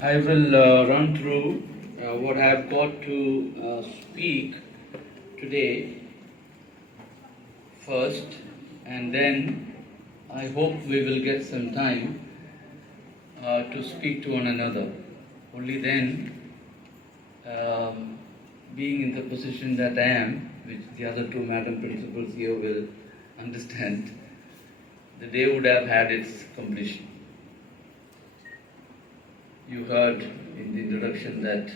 I will run through what I have got to speak today first, and then I hope we will get some time to speak to one another. Only then, being in the position that I am, which the other two madam principals here will understand, the day would have had its completion. You heard in the introduction that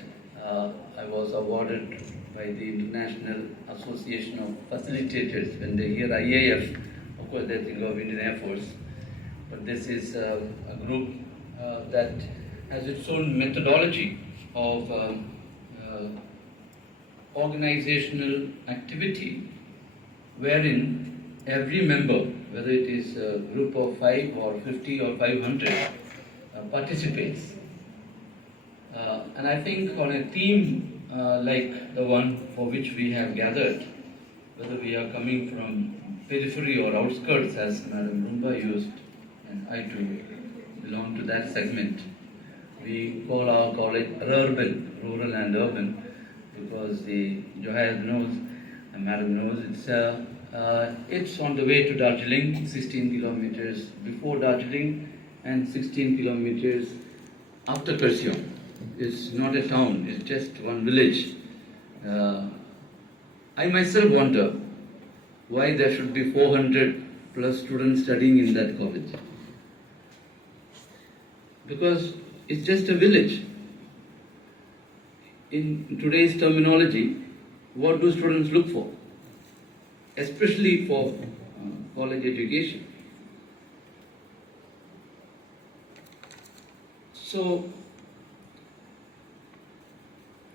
I was awarded by the International Association of Facilitators. When they hear IAF, of course they think of Indian Air Force. But this is a group that has its own methodology of organizational activity, wherein every member, whether it is a group of 5 or 50 or 500, participates. And I think on a theme like the one for which we have gathered, whether we are coming from periphery or outskirts, as Madam Rumba used, and I too belong to that segment, we call our college urban, rural and urban, because the Johaib knows and Madam knows it's on the way to Darjeeling, 16 kilometers before Darjeeling and 16 kilometers after Kurseong. It's not a town, it's just one village. I myself wonder why there should be 400 plus students studying in that college. Because it's just a village. In today's terminology, what do students look for? Especially for college education. So,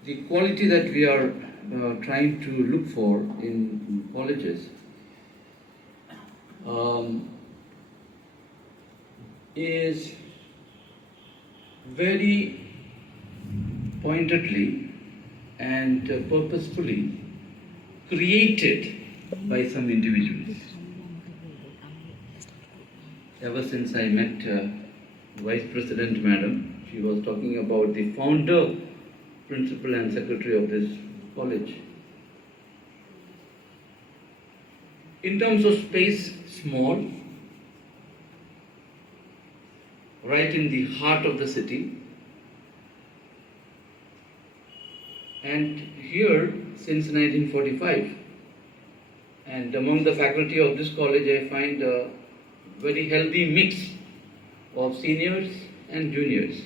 the quality that we are trying to look for in colleges is very pointedly and purposefully created by some individuals. Ever since I met Vice President Madam, she was talking about the founder, principal and secretary of this college. In terms of space, small, right in the heart of the city. And here since 1945. And among the faculty of this college, I find a very healthy mix of seniors and juniors.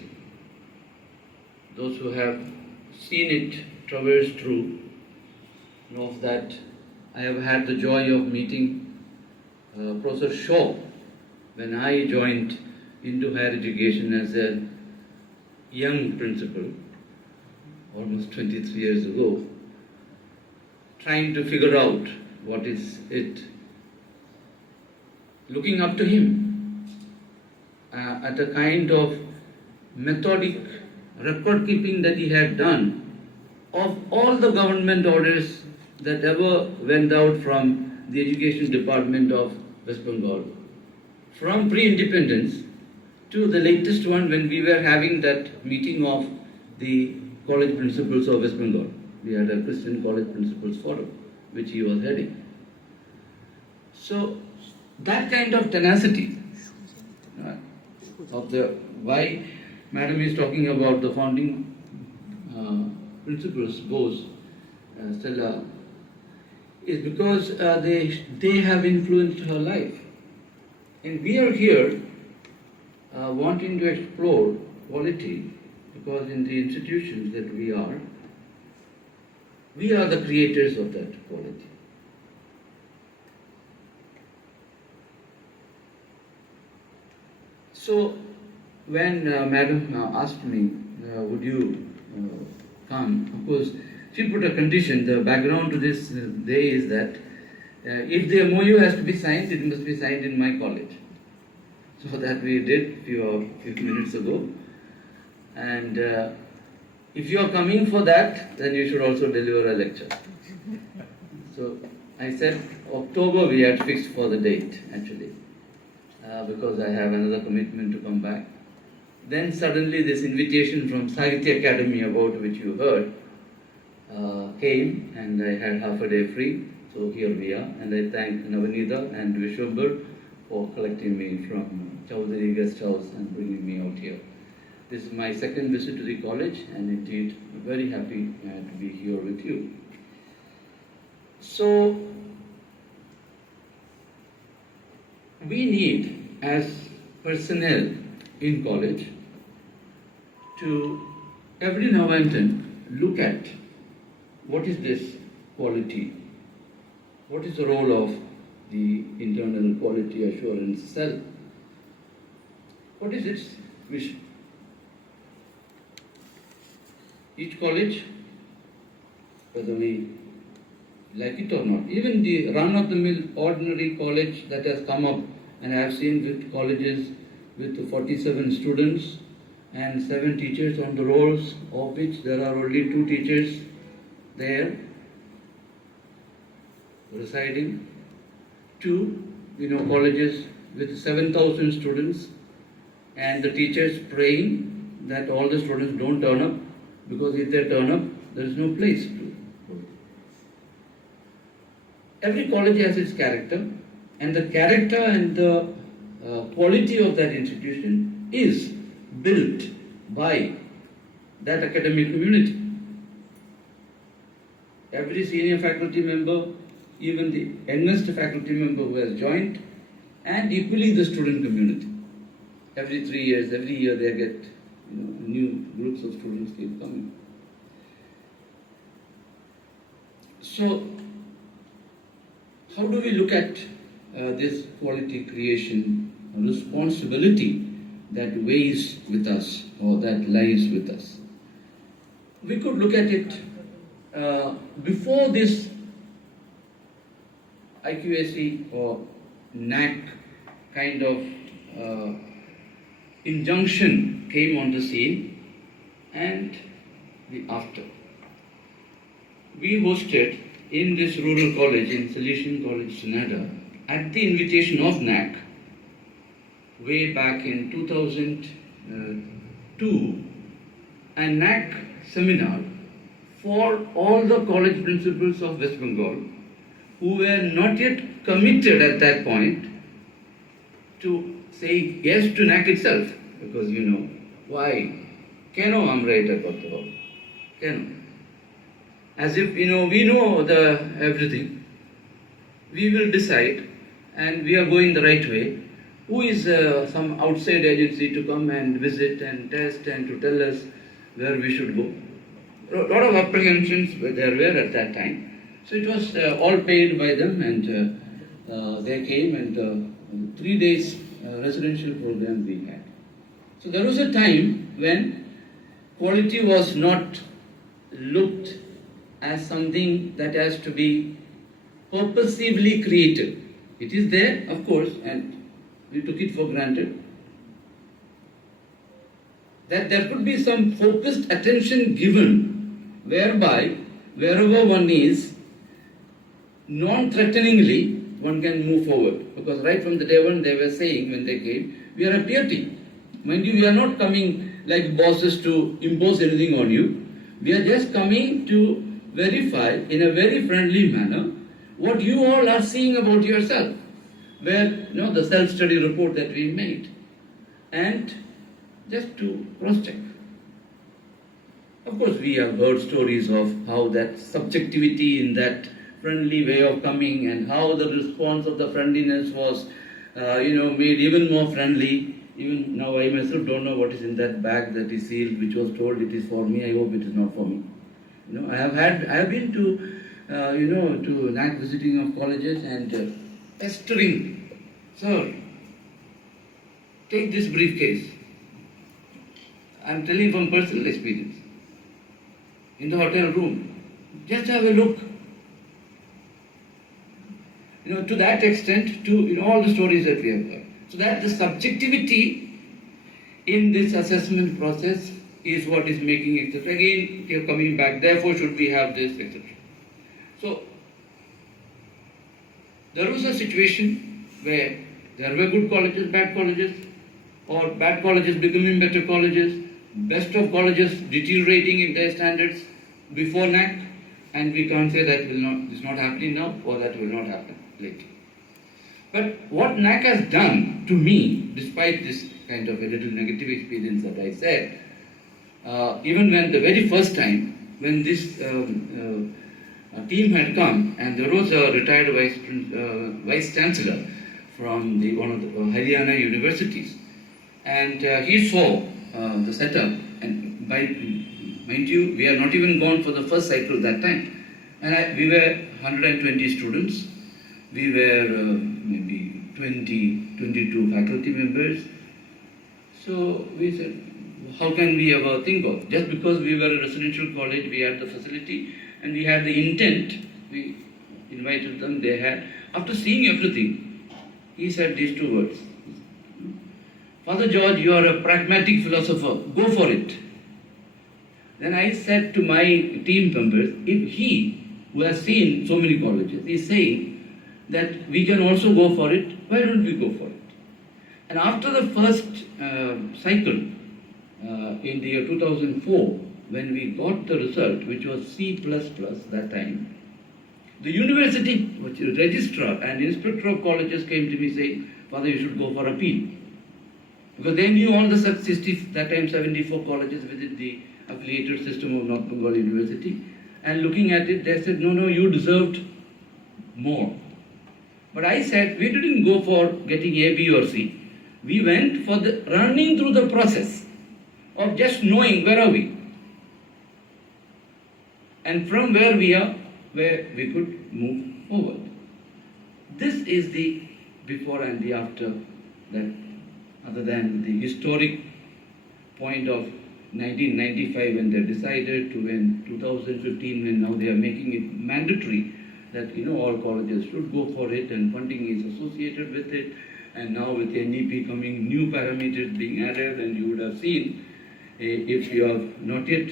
Those who have seen it traverse through know that I have had the joy of meeting Professor Shaw when I joined into higher education as a young principal, almost 23 years ago, trying to figure out what is it. Looking up to him at a kind of methodic record keeping that he had done of all the government orders that ever went out from the education department of West Bengal, from pre-independence to the latest one when we were having that meeting of the college principals of West Bengal. We had a Christian College Principals Forum, which he was heading. So that kind of tenacity of the why Madam is talking about the founding principles, Bose, Stella, is because they have influenced her life. And we are here wanting to explore quality because in the institutions that we are the creators of that quality. So when Madam asked me, would you come, of course, she put a condition. The background to this day is that if the MOU has to be signed, it must be signed in my college. So that we did few minutes ago. And if you are coming for that, then you should also deliver a lecture. So I said October we had fixed for the date actually, because I have another commitment to come back. Then suddenly this invitation from Sahitya Academy, about which you heard, came, and I had half a day free. So here we are, and I thank Navanida and Vishwambar for collecting me from Chaudhary Guest House and bringing me out here. This is my second visit to the college, and indeed I'm very happy to be here with you. So we need, as personnel in college, to every now and then look at what is this quality, what is the role of the internal quality assurance cell, what is its mission. Each college, whether we like it or not, even the run-of-the-mill ordinary college that has come up, and I have seen with colleges with 47 students and 7 teachers on the rolls, of which there are only 2 teachers there residing. 2, colleges with 7,000 students, and the teachers praying that all the students don't turn up, because if they turn up, there is no place to go. Every college has its character, and the character and the quality of that institution is built by that academic community. Every senior faculty member, even the youngest faculty member who has joined, and equally the student community. Every 3 years, every year they get new groups of students keep coming. So, how do we look at this quality creation responsibility that weighs with us, or that lies with us? We could look at it before this IQAC or NAC kind of injunction came on the scene, and the after. We hosted in this rural college, in Salesian College, Sonada, at the invitation of NAC, way back in 2002, a NAC seminar for all the college principals of West Bengal who were not yet committed at that point to say yes to NAC itself, because why? Keno amra eta korte hobe? Keno? As if we know everything. We will decide, and we are going the right way. Who is some outside agency to come and visit and test and to tell us where we should go? A lot of apprehensions there were at that time. So it was all paid by them, and they came, and 3 days residential program we had. So there was a time when quality was not looked as something that has to be purposively created. It is there, of course, and we took it for granted. That there could be some focused attention given, whereby wherever one is, non-threateningly, one can move forward. Because right from the day one, they were saying when they came, we are a peer team. Mind you, we are not coming like bosses to impose anything on you. We are just coming to verify in a very friendly manner what you all are seeing about yourself. Where, the self-study report that we made. And just to cross-check. Of course, we have heard stories of how that subjectivity in that friendly way of coming, and how the response of the friendliness was, made even more friendly. Even now, I myself don't know what is in that bag that is sealed, which was told it is for me. I hope it is not for me. I have been to, to NAC visiting of colleges and pestering, sir, take this briefcase. I am telling from personal experience. In the hotel room, just have a look. To that extent, to all the stories that we have heard. So that the subjectivity in this assessment process is what is making it. Again, we are coming back, therefore should we have this, etc. So, there was a situation where there were good colleges, bad colleges, or bad colleges becoming better colleges, best of colleges deteriorating in their standards before NAC, and we can't say that is not happening now or that will not happen later. But what NAC has done to me, despite this kind of a little negative experience that I said, even when the very first time when this team had come, and there was a retired vice chancellor from one of the Haryana universities, and he saw the setup, and mind you, we had not even gone for the first cycle that time, and we were 120 students, we were maybe 22 faculty members. So we said, how can we ever think of, just because we were a residential college, we had the facility and we had the intent, we invited them, they had, after seeing everything, he said these two words, Father George, you are a pragmatic philosopher, go for it. Then I said to my team members, if he, who has seen so many colleges, is saying that we can also go for it, why don't we go for it? And after the first cycle, in the year 2004, when we got the result, which was C++ that time, the university, which is registrar and inspector of colleges, came to me saying, Father, you should go for appeal. Because they knew all the 60, that time 74 colleges within the affiliated system of North Bengal University. And looking at it, they said, no, you deserved more. But I said, we didn't go for getting A, B or C. We went for the running through the process of just knowing where are we. And from where we are, where we could move forward. This is the before and the after, that other than the historic point of 1995 when they decided to when 2015 when now they are making it mandatory that all colleges should go for it and funding is associated with it, and now with NEP coming, new parameters being added, and you would have seen if you have not yet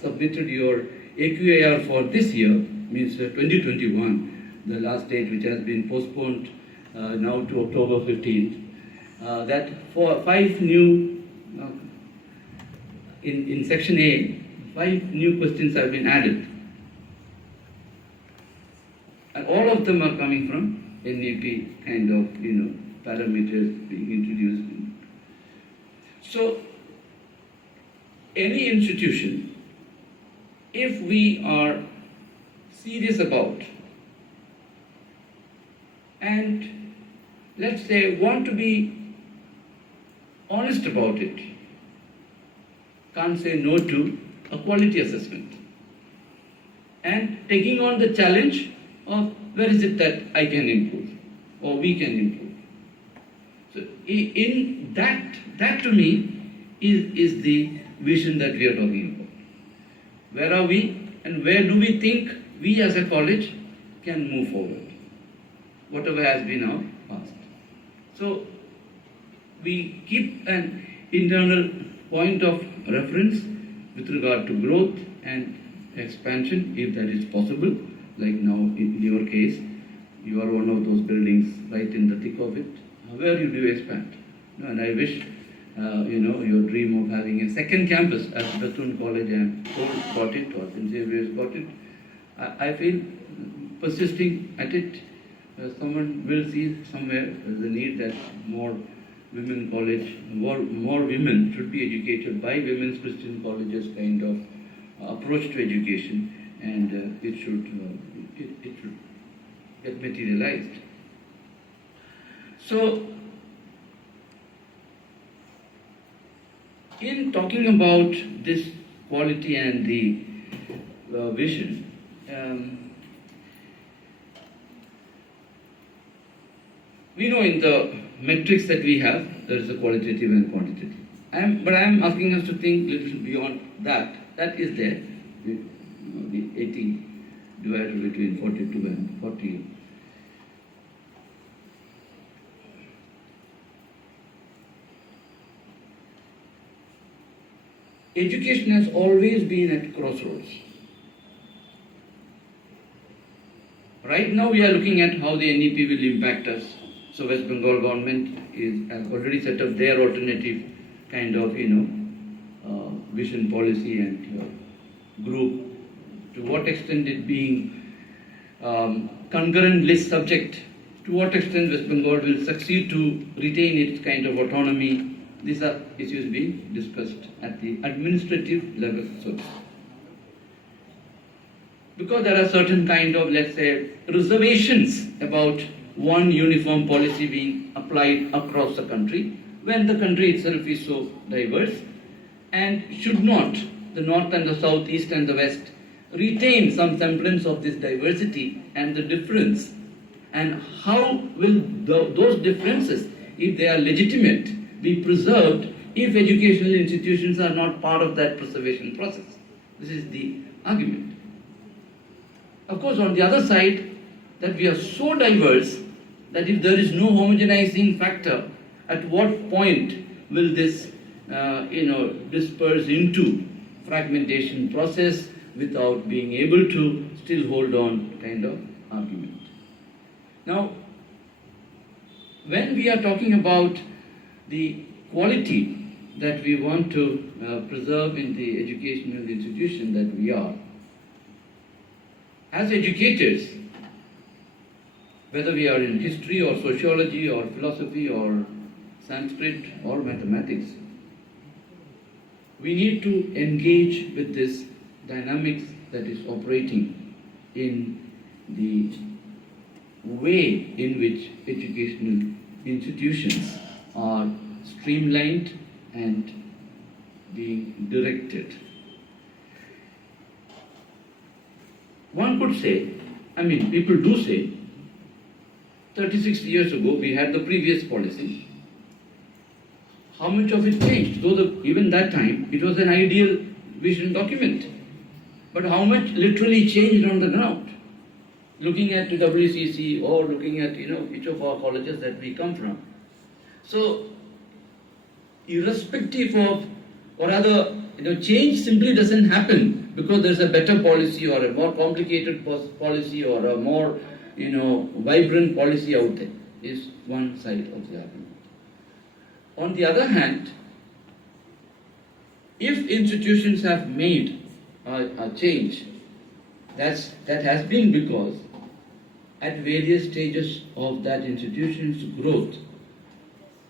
submitted your AQAR for this year, means 2021, the last date which has been postponed now to October 15th, that for 5 new, in section A, 5 new questions have been added. And all of them are coming from NEP kind of, parameters being introduced. So, any institution, if we are serious about and let's say want to be honest about it, can't say no to a quality assessment and taking on the challenge of where is it that I can improve or we can improve. So in that to me is the vision that we are talking about. Where are we and where do we think we as a college can move forward, whatever has been our past. So we keep an internal point of reference with regard to growth and expansion if that is possible. Like now in your case, you are one of those buildings right in the thick of it. Where do you expand? And I wish your dream of having a second campus at Bethune College and Cole got it or St. Xavier's got it. I feel persisting at it, someone will see somewhere the need that more women college, more women should be educated by women's Christian colleges kind of approach to education, and it should get materialized. So, in talking about this quality and the vision, we know in the metrics that we have, there is a qualitative and quantitative. But I am asking us to think a little beyond that. That is there, the 80 divided between 42 and 40. Education has always been at crossroads. Right now we are looking at how the NEP will impact us. So West Bengal government has already set up their alternative kind of, vision policy and group. To what extent it being concurrent list subject, to what extent West Bengal will succeed to retain its kind of autonomy, these are issues being discussed at the administrative level. So, because there are certain kind of, let's say, reservations about one uniform policy being applied across the country, when the country itself is so diverse, and should not the north and the south, east and the west retain some semblance of this diversity and the difference, and how will those differences, if they are legitimate, be preserved if educational institutions are not part of that preservation process? This is the argument. Of course, on the other side, that we are so diverse that if there is no homogenizing factor, at what point will this disperse into fragmentation process without being able to still hold on kind of argument? Now, when we are talking about the quality that we want to preserve in the educational institution that we are, as educators, whether we are in history or sociology or philosophy or Sanskrit or mathematics, we need to engage with this dynamics that is operating in the way in which educational institutions are streamlined and being directed. One could say, people do say, 36 years ago we had the previous policy. How much of it changed? Though even that time it was an ideal vision document. But how much literally changed on the ground? Looking at the WCC or looking at each of our colleges that we come from. So, irrespective of, or rather, change simply doesn't happen because there's a better policy or a more complicated policy or a more vibrant policy out there, is one side of the argument. On the other hand, if institutions have made a change, that has been because at various stages of that institution's growth,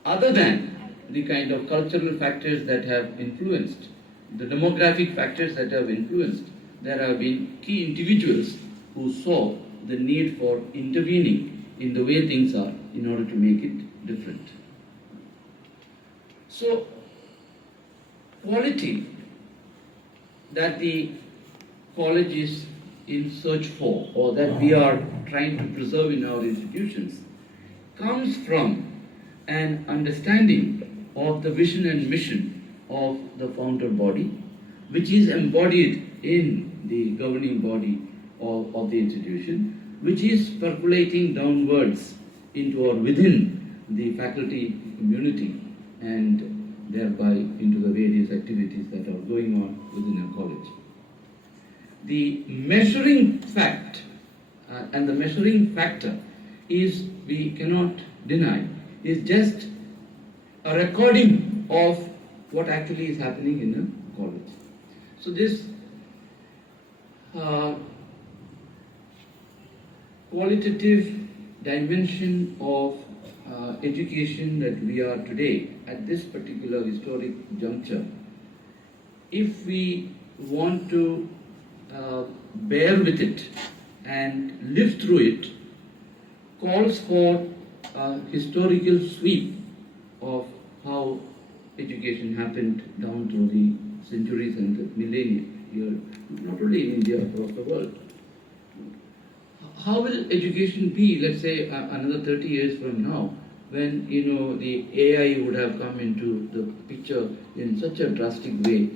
other than the kind of cultural factors that have influenced, the demographic factors that have influenced, there have been key individuals who saw the need for intervening in the way things are in order to make it different. So, quality that the college is in search for, or that we are trying to preserve in our institutions, comes from an understanding of the vision and mission of the founder body, which is embodied in the governing body of the institution, which is percolating downwards into or within the faculty community and thereby into the various activities that are going on within a college. The measuring fact and the measuring factor is, we cannot deny, is just a recording of what actually is happening in a college. So this qualitative dimension of education that we are today at this particular historic juncture, if we want to bear with it and live through it, calls for a historical sweep of how education happened down through the centuries and the millennia here, not only in India, across the world. How will education be, let's say, another 30 years from now, when the AI would have come into the picture in such a drastic way,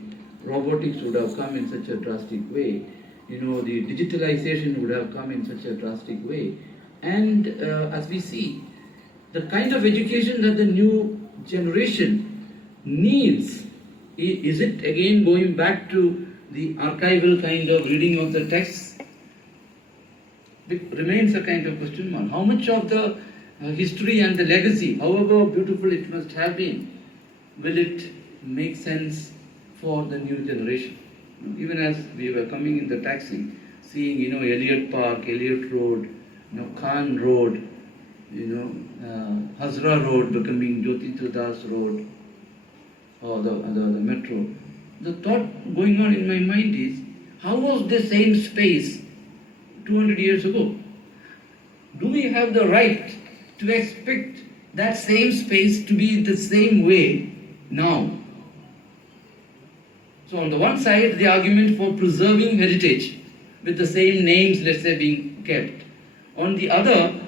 robotics would have come in such a drastic way, the digitalization would have come in such a drastic way, and as we see, the kind of education that the new generation needs, is it again going back to the archival kind of reading of the texts? It remains a kind of question mark. How much of the history and the legacy, however beautiful it must have been, will it make sense for the new generation? Even as we were coming in the taxi, seeing, Elliott Park, Elliott Road, Khan Road, Hazra Road becoming Jyoti Das Road, or the metro, the thought going on in my mind is, how was the same space 200 years ago? Do we have the right to expect that same space to be the same way now? So on the one side, the argument for preserving heritage with the same names, let's say, being kept. On the other,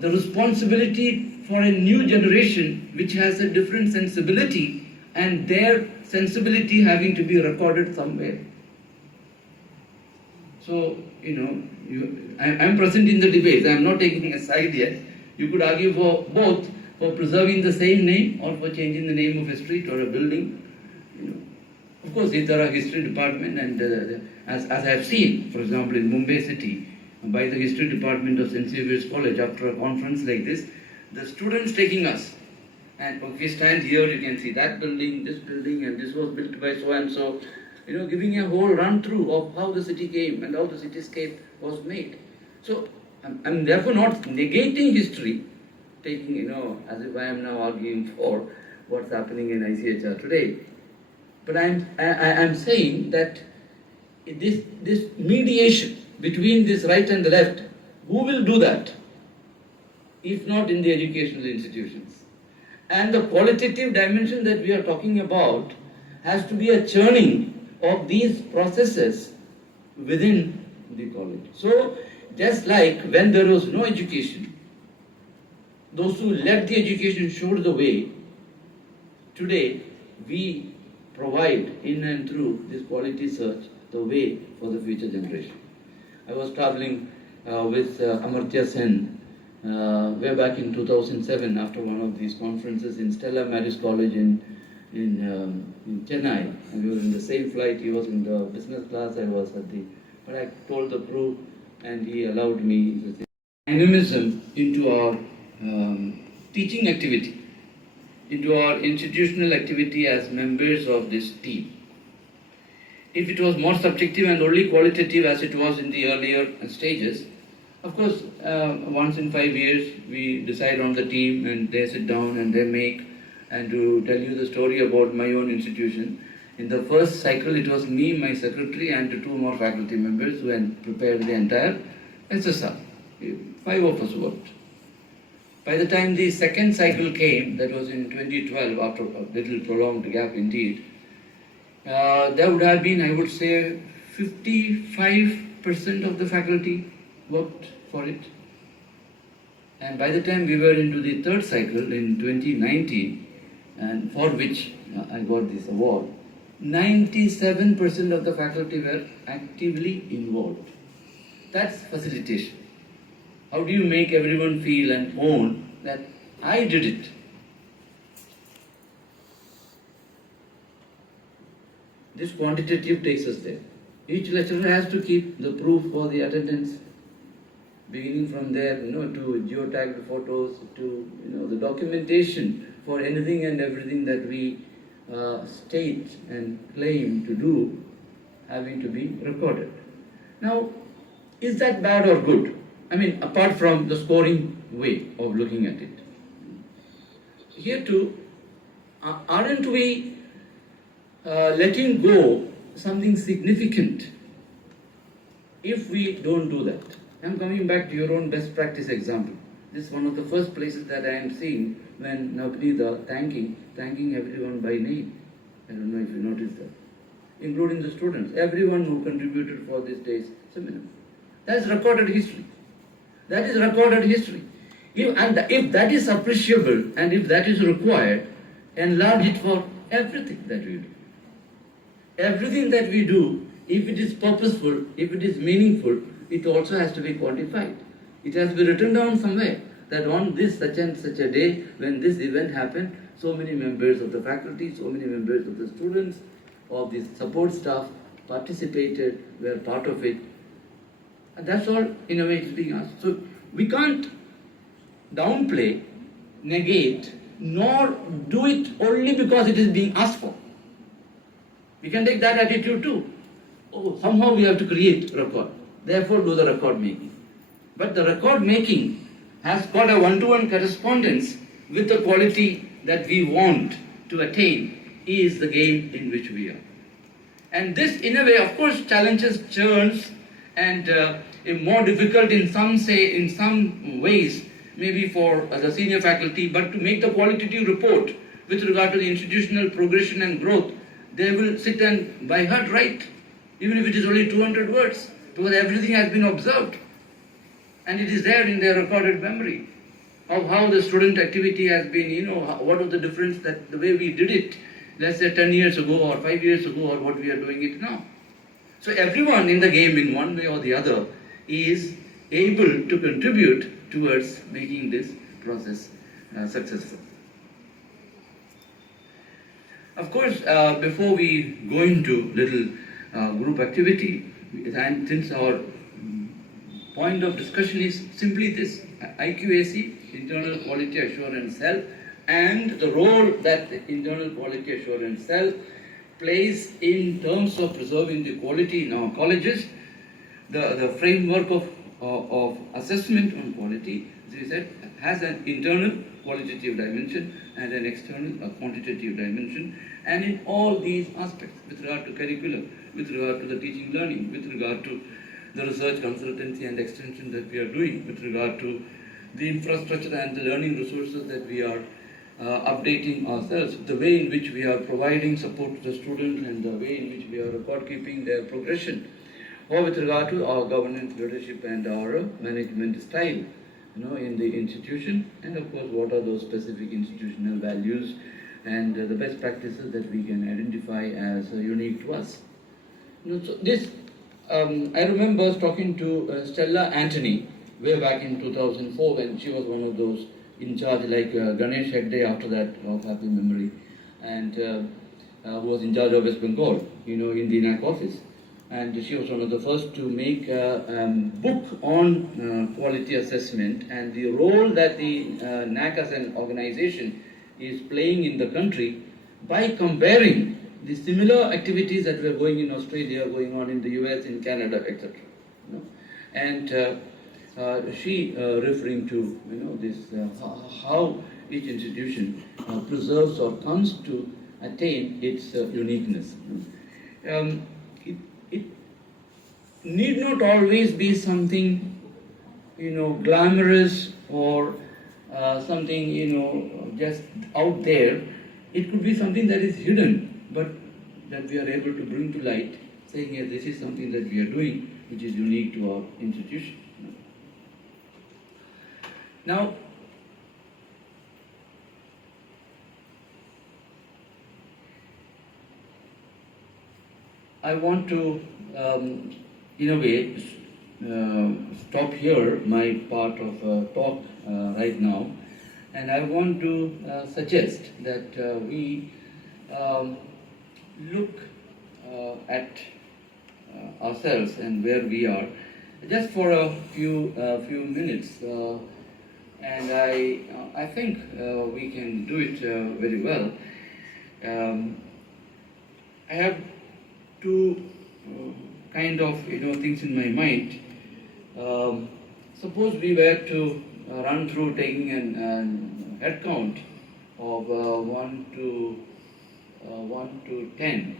the responsibility for a new generation which has a different sensibility, and their sensibility having to be recorded somewhere. So, I'm present in the debate. I'm not taking a side yet. You could argue for both, for preserving the same name or for changing the name of a street or a building. Of course, if there are history department, and as I have seen, for example, in Mumbai city, by the history department of St. Xavier's College, after a conference like this, the students taking us, and if we stand here, you can see that building, and this was built by so and so, giving a whole run through of how the city came and how the cityscape was made. So I'm therefore not negating history, taking, as if I am now arguing for what's happening in ICHR today. But I'm saying that this mediation between this right and the left, who will do that, if not in the educational institutions? And the qualitative dimension that we are talking about has to be a churning of these processes within the college. So, just like when there was no education, those who led the education showed the way. Today, we provide in and through this quality search the way for the future generation. I was traveling with Amartya Sen way back in 2007 after one of these conferences in Stella Maris College in Chennai, and we were in the same flight. He was in the business class, I was but I told the crew, and he allowed me to say dynamism into our teaching activity, into our institutional activity as members of this team. If it was more subjective and only qualitative as it was in the earlier stages, of course, once in 5 years we decide on the team and they sit down and they make, and to tell you the story about my own institution, in the first cycle it was me, my secretary, and 2 more faculty members who had prepared the entire SSR. 5 of us worked. By the time the second cycle came, that was in 2012, after a little prolonged gap indeed, there would have been, I would say, 55% of the faculty worked for it. And by the time we were into the third cycle in 2019, and for which I got this award, 97% of the faculty were actively involved. That's facilitation. How do you make everyone feel and own that I did it? This quantitative takes us there. Each lecturer has to keep the proof for the attendance, beginning from there, to geotagged photos, to the documentation for anything and everything that we state and claim to do, having to be recorded. Now, is that bad or good? I mean, apart from the scoring way of looking at it. Here too, aren't we letting go something significant if we don't do that? I'm coming back to your own best practice example. This is one of the first places that I am seeing when Navneeta thanking everyone by name. I don't know if you noticed that. Including the students, everyone who contributed for this day's seminar. That's recorded history. That is recorded history. If that is appreciable and if that is required, enlarge it for everything that we do. Everything that we do, if it is purposeful, if it is meaningful, it also has to be quantified. It has to be written down somewhere that on this such and such a day, when this event happened, so many members of the faculty, so many members of the students, of the support staff participated, were part of it. And that's all in a way is being asked. So we can't downplay, negate, nor do it only because it is being asked for. We can take that attitude too. Oh, somehow we have to create record. Therefore, do the record making. But the record making has got a one-to-one correspondence with the quality that we want to attain is the game in which we are. And this, in a way, of course, challenges churns and more difficult in some ways, maybe for the senior faculty, but to make the qualitative report with regard to the institutional progression and growth, they will sit and by heart write, even if it is only 200 words, because everything has been observed. And it is there in their recorded memory of how the student activity has been, what was the difference that the way we did it, let's say 10 years ago or 5 years ago, or what we are doing it now. So everyone in the game in one way or the other is able to contribute towards making this process successful. Of course, before we go into little group activity, and since our point of discussion is simply this, IQAC, Internal Quality Assurance Cell, and the role that the Internal Quality Assurance Cell plays in terms of preserving the quality in our colleges, the framework of assessment on quality, as we said, has an internal qualitative dimension and an external quantitative dimension. And in all these aspects, with regard to curriculum, with regard to the teaching learning, with regard to the research consultancy and extension that we are doing, with regard to the infrastructure and the learning resources that we are updating ourselves, the way in which we are providing support to the students and the way in which we are record keeping their progression, or with regard to our governance, leadership and our management style, in the institution, and of course what are those specific institutional values and the best practices that we can identify as unique to us. So this, I remember talking to Stella Anthony way back in 2004 when she was one of those in charge, like Ganesh Hegde after that of happy memory, and who was in charge of West Bengal, in the NAC office. And she was one of the first to make a book on quality assessment and the role that the NAC as an organization is playing in the country by comparing the similar activities that were going in Australia, going on in the US, in Canada, etc. And she referring to this how each institution preserves or comes to attain its uniqueness. It need not always be something glamorous or something just out there. It could be something that is hidden, but that we are able to bring to light, saying, yes, this is something that we are doing which is unique to our institution. Now, I want to, in a way, stop here my part of talk right now, and I want to suggest that we look at ourselves and where we are, just for a few minutes, and I think we can do it very well. I have two kind of things in my mind. Suppose we were to run through taking an head count of 1 to 10.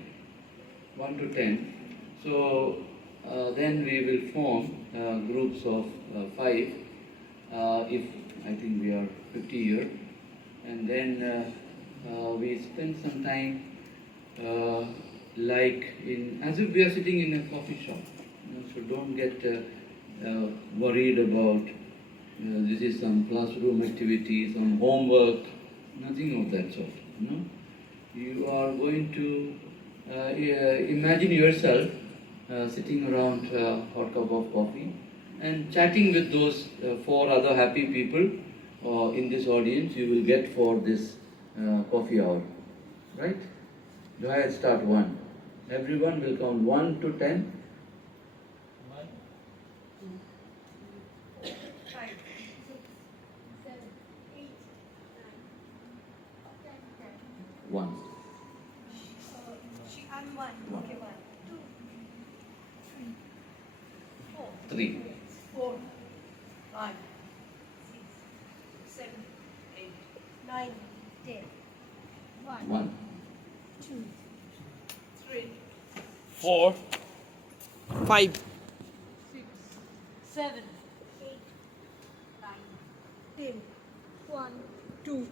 So then we will form groups of 5 if I think we are 50 here, and then we spend some time like as if we are sitting in a coffee shop. So don't get worried about this is some classroom activity, some homework, nothing of that sort. You are going to imagine yourself sitting around a hot cup of coffee and chatting with those 4 other happy people in this audience you will get for this coffee hour, right? Do I start 1? Everyone will count 1 to 10. 1, 2, 5, 6, 7, 1. She and 1. Okay, 1, 2, 3, 4. 3. 4, 5, 6, 7, 8, 9, 10. 1, 1. 2, 3, 4, 5, 6, 7, 8, 9, 10. 1, 2,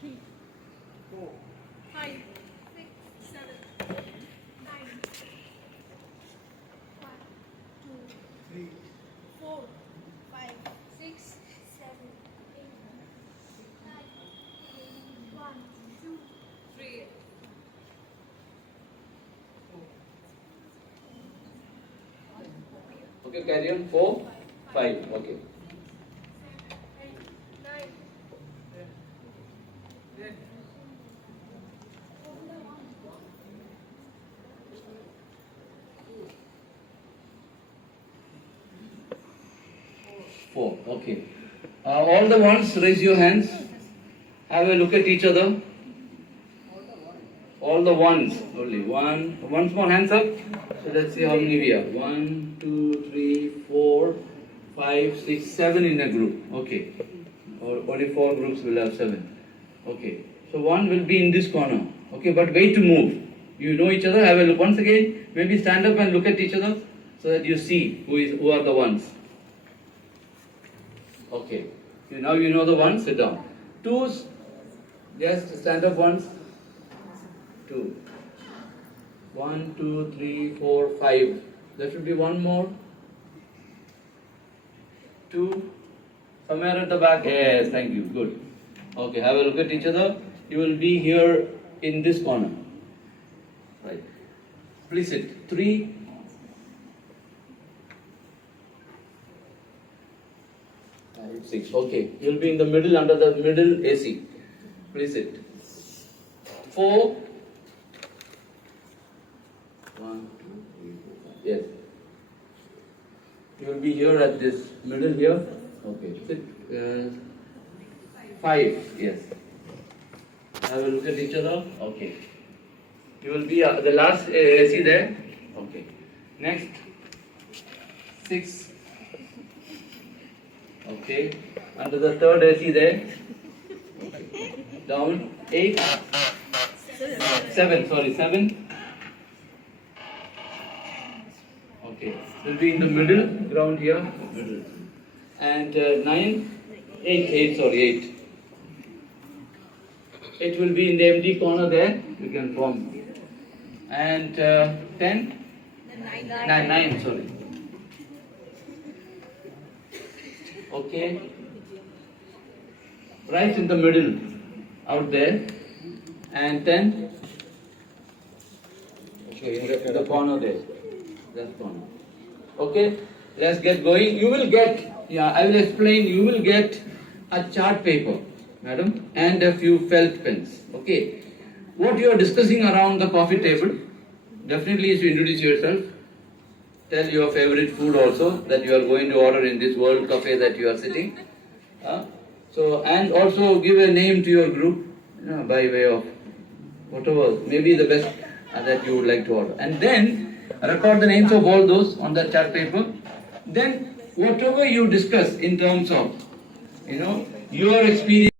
3, 4, 5, 6, 7, 8, 9. 1, 2, 3, 4, 5, 6, 7, 8, 9, 1, 2, 3. Okay, carry on. 4, 5. Okay. 9. 4. Okay. All the ones, raise your hands. Have a look at each other. All the ones, only one. Once more, hands up. So let's see how many we are. 1, 2, 3, 4, 5, 6, 7 in a group. Okay. Or only 4 groups will have 7. Okay. So one will be in this corner. Okay, but wait to move. You know each other. Have a look once again. Maybe stand up and look at each other so that you see who are the ones. Okay. Now you know the ones. Sit down. Twos. Just stand up once. 2. 1, 2, 3, 4, 5. There should be one more. 2. Somewhere at the back. Yes, thank you. Good. Okay, have a look at each other. You will be here in this corner. Right. Please sit. 3. 5, 6. Okay. You'll be in the middle, under the middle AC. Please sit. 4. 1, 2, 3, 4, 5. Yes. You will be here at this middle here. Okay. Sit. 5. Yes. Have a look at each other. Okay. You will be the last AC there. Okay. Next. 6. Okay. Under the third AC there. Okay. Down. 8. 7. Sorry. 7. Okay. Will be in the middle. Ground here. Middle. And 9. 8. Sorry. 8. It will be in the empty corner there. You can form. And 10. 9. Sorry. Okay. Right in the middle, out there. And 10. The corner there. That corner. Okay. Let's get going. You will get. Yeah, I will explain. You will get a chart paper, madam, and a few felt pens. Okay. What you are discussing around the coffee table, definitely is to introduce yourself. Tell your favorite food also that you are going to order in this world cafe that you are sitting. And also give a name to your group, by way of whatever, maybe the best that you would like to order. And then record the names of all those on the chart paper. Then whatever you discuss in terms of, your experience.